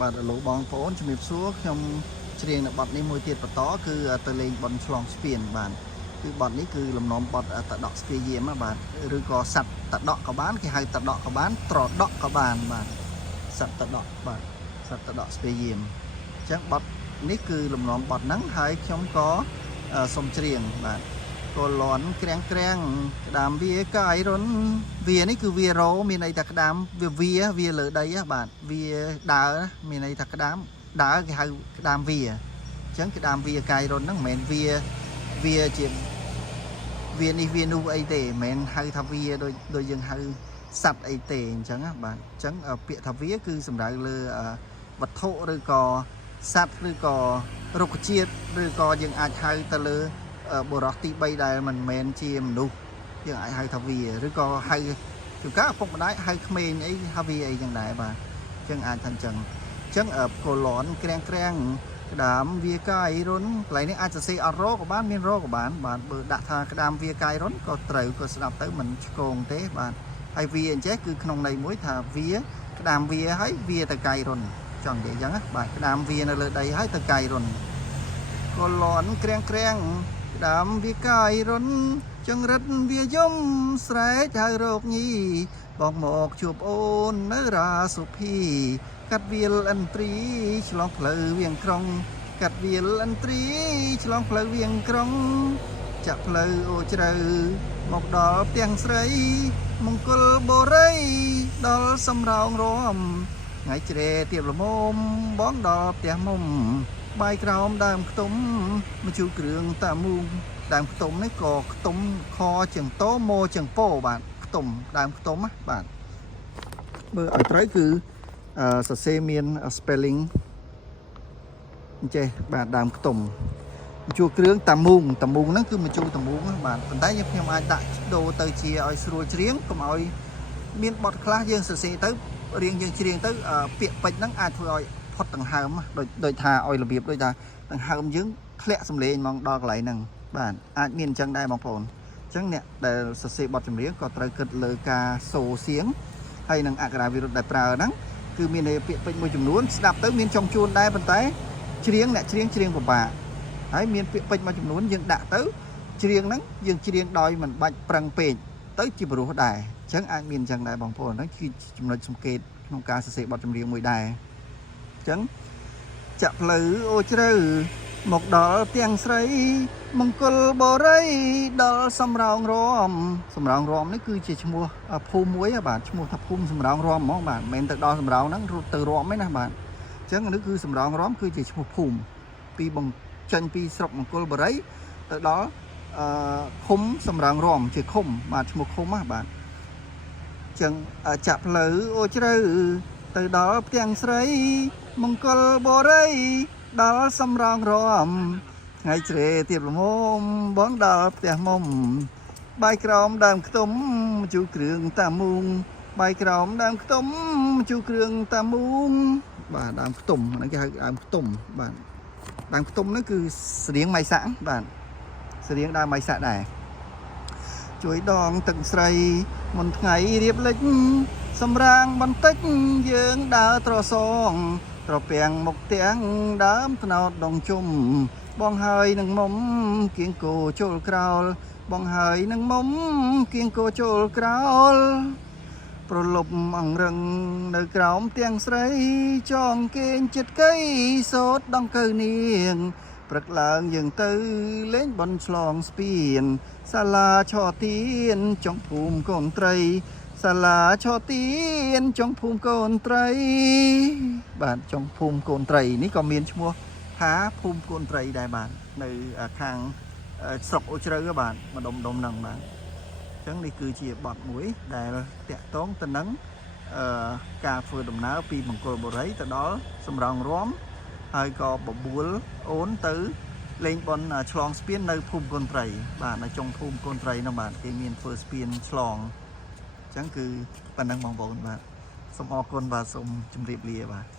បាទលោកបងប្អូនជំរាបសួរខ្ញុំច្រៀងនៅបទនេះមួយទៀតបន្តគឺទៅលេងបនឆ្លងស្ពានបាទគឺបទនេះគឺលំនាំបទតដកស្ពាយាមបាទឬក៏សัตว์តដកក៏បានគេហៅតដកក៏បានត្រដកក៏បានបាទសัตว์តដកបាទសัตว์តដកស្ពាយាមអញ្ចឹងបទនេះគឺលំនាំបទហ្នឹងហើយខ្ញុំក៏សូមច្រៀងបាទក៏លន់ក្រាំងក្ដាមវាកាយរុនវានេះគឺវារោមានន័យថាក្ដាមវាលើដីបាទវាដើរមានន័យថាក្ដាមដើរគេហៅក្ដាមវាអញ្ចឹងក្ដាមវាកាយរុនហ្នឹងមិនមែនវាជាវានេះវានោះអីទេមិនមែនហៅថាវាដូចយើងហៅសត្វអីទេអញ្ចឹងបាទអញ្ចឹងពាក្យថាវាគឺសំដៅលើវត្ថុឬក៏សត្វឬក៏រុក្ខជាតិឬក៏យើងអាចហៅទៅលើបុរសទី3ដែលមិនមែនជាមនុស្សយើងអាចហៅថាវាឬក៏ហៅជួនកាលឪពុកម្ដាយហៅក្មេងអីថាវាអីចឹងដែរបាទអញ្ចឹងអាចថាអញ្ចឹងកូឡនក្រាំងក្ដាមវាកាយរុនកន្លែងនេះអាចសរសេរអត់រក៏បានមានរក៏បានបាទបើដាក់ថាក្ដាមវាកាយរុនក៏ត្រូវក៏ស្ដាប់ទៅមិនឆ្កងទេបាទហើយវាអញ្ចេះគឺក្នុងន័យមួយថាវាក្ដាមវាហើយវាទៅកាយរុនចង់និយាយអញ្ចឹងបាទក្ដាមវានៅលើដីហើយទៅកាយរុនកូឡនក្រាំងក្ដាមវាកាយរុនចង្រិតវាយំស្រែកហៅរោគញីបងមកជួបអូននៅរាសុភីកាត់វាលឥន្ទ្រីឆ្លងផ្លូវវៀងក្រុងកាត់វាលឥន្ទ្រីឆ្លងផ្លូវវៀងក្រុងចាក់ផ្លូវអូជ្រៅមកដល់ផ្ទាំងស្រីមង្គលបូរីដល់សំរោងរំថ្ងៃជ្រេទៀបល្មមបងដល់ផ្ទះមុំបាយក្រោមដើមខ្ទុំមកជូរគ្រឿងតាមូងដើមខ្ទុំនេះក៏ខ្ទុំខជាងតោម៉ូជាងពោបាទខ្ទុំដើមខ្ទុំបាទបើឲ្យត្រូវគឺសរសេរមាន spelling អញ្ចេះបាទដើមខ្ទុំមកជូរគ្រឿងតាមូងហ្នឹងគឺមកជូរតាមូងបាទប៉ុន្តែខ្ញុំអាចដាក់ដូរទៅជាឲ្យស្រួលច្រៀងកុំឲ្យមានបទខ្លះយើងសរសេរទៅរៀងយើងច្រៀងទៅពាក្យពេចន៍ហ្នឹងអាចធ្វើឲ្យផុតដង្ហើមដូចថាឲ្យរបៀបដូចថាដង្ហើមយើងធ្លាក់សំឡេងហ្មងដល់កន្លែងហ្នឹងបាទអាចមានអញ្ចឹងដែរបងប្អូនអញ្ចឹងអ្នកដែលសរសេរបទចម្រៀងក៏ត្រូវគិតលើការសូរសៀងហើយនឹងអក្ខរាវិរុទ្ធដែលប្រើហ្នឹងគឺមានពាក្យពេចន៍មួយចំនួនស្ដាប់ទៅមានចំជួនដែរប៉ុន្តែអ្នកច្រៀងពិបាកហើយមានពាក្យពេចន៍មួយចំនួនយើងដាក់ទៅច្រៀងហ្នឹងយើងច្រៀងដោយមិនបាច់ប្រឹងពេកទៅជាព្រោះដែរអញ្ចឹងអាចមានអញ្ចឹងដែរបងប្អូនហ្នឹងគឺចំណុចសង្កេតក្នុងការសរសេរបទចម្រៀងមួយដែរអញ្ចឹងចាក់ផ្លូវអូជ្រៅមកដល់ផ្ទាំងស្រីមង្គលបូរីដល់សំរោងរំនេះគឺជាឈ្មោះភូមិមួយបាទឈ្មោះថាភូមិសំរោងរំហ្មងបាទមិនមែនទៅដល់សំរោងហ្នឹងរត់ទៅរំទេណាបាទអញ្ចឹងនេះគឺសំរោងរំគឺជាឈ្មោះភូមិពីចេញពីស្រុកមង្គលបូរីទៅដល់ឃុំសំរោងរំជាឃុំបាទឈ្មោះឃុំបាទអញ្ចឹងចាក់ផ្លូវអូជ្រៅទៅដល់ផ្ទាំងស្រីមង្គលបូរីដល់សំរោងរំថ្ងៃជ្រេទៀបល្មមបងដល់ផ្ទះមុំបាយក្រោមដើមខ្ទុំជូរគ្រឿងតាមូងបាយក្រោមដើមខ្ទុំជូរគ្រឿងតាមូងបាទដើមខ្ទុំហ្នឹងគេហៅដើមខ្ទុំបាទដើមខ្ទុំហ្នឹងគឺស្រៀងម៉ៃសាក់បាទស្រៀងដើមម៉ៃសាក់ដែរជួយដងទឹកស្រីមុនថ្ងៃរៀបលិចសម្រាងបន្តិចយើងដើរត្រសងត្រពាំងមុខទាំងដើមត្នោតដងជុំបងហើយនឹងមុំគៀងគោចូលក្រោលបងហើយនឹងមុំគៀងគោចូលក្រោលប្រលប់អង្រឹងនៅក្រោមទាំងស្រីចងគេងចិត្តកៃសោតដងកើនាងព្រឹកឡើងយើងទៅលេងបន់ឆ្លងស្ពានសាលាឆោទៀនចុងភូមិកូនត្រីសាលាឆោទៀនចុងភូមិកូនត្រីបាទចុងភូមិកូនត្រីនេះក៏មានឈ្មោះថាភូមិកូនត្រីដែរបាទនៅខាងស្រុកអូជ្រៅបាទម្ដុំហ្នឹងបាទអញ្ចឹងនេះគឺជាបទមួយដែលតាក់ទងទៅនឹងការធ្វើដំណើរពីមង្គលបូរីទៅដល់សំរោងរំហើយក៏បបួលអូនទៅលេងបនឆ្លងស្ពាននៅភូមិកូនត្រីបាទនៅចុងភូមិកូនត្រីនោះបាទគេមានធ្វើស្ពានឆ្លងអញ្ចឹងគឺប៉ុណ្ណឹងបងប្អូនបាទសូមអរគុណបាទសូមជម្រាបលាបាទ